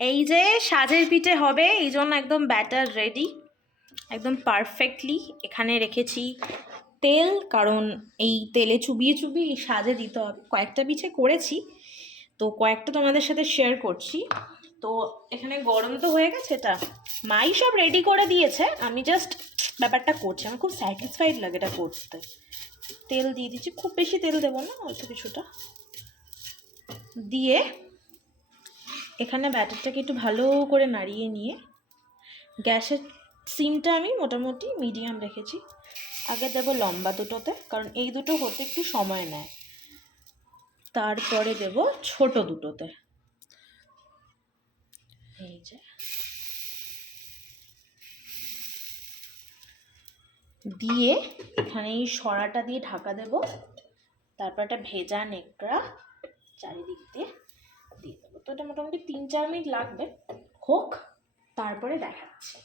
এই যে সাজের পিঠে হবে, এই জন্য একদম ব্যাটার রেডি, একদম পারফেক্টলি। এখানে রেখেছি তেল, কারণ এই তেলে চুবিয়ে চুবিয়ে এই সাজে দিতে হবে। কয়েকটা পিঠে করেছি, তো কয়েকটা তোমাদের সাথে শেয়ার করছি। তো এখানে গরম তো হয়ে গেছে, এটা মাই সব রেডি করে দিয়েছে, আমি জাস্ট ব্যাপারটা করছি। আমার খুব স্যাটিসফাইড লাগে এটা করতে। তেল দিয়ে দিচ্ছি, খুব বেশি তেল দেবো না, অল্প কিছুটা দিয়ে এখানে ব্যাটারটাকে একটু ভালো করে নাড়িয়ে নিয়ে, গ্যাসের সিমটা আমি মোটামুটি মিডিয়াম রেখেছি। আগে দেবো লম্বা দুটোতে, কারণ এই দুটো হতে একটু সময় নেয়। তারপরে দেব ছোট দুটোতে। এই যে দিয়ে এখানে এই সরাটা দিয়ে ঢাকা দেব। তারপর একটা ভেজা নেকড়া চারিদিক দিয়ে দিয়ে দেবো। তো এটা মোটামুটি 3-4 মিনিট লাগবে, হোক, তারপরে দেখাচ্ছি।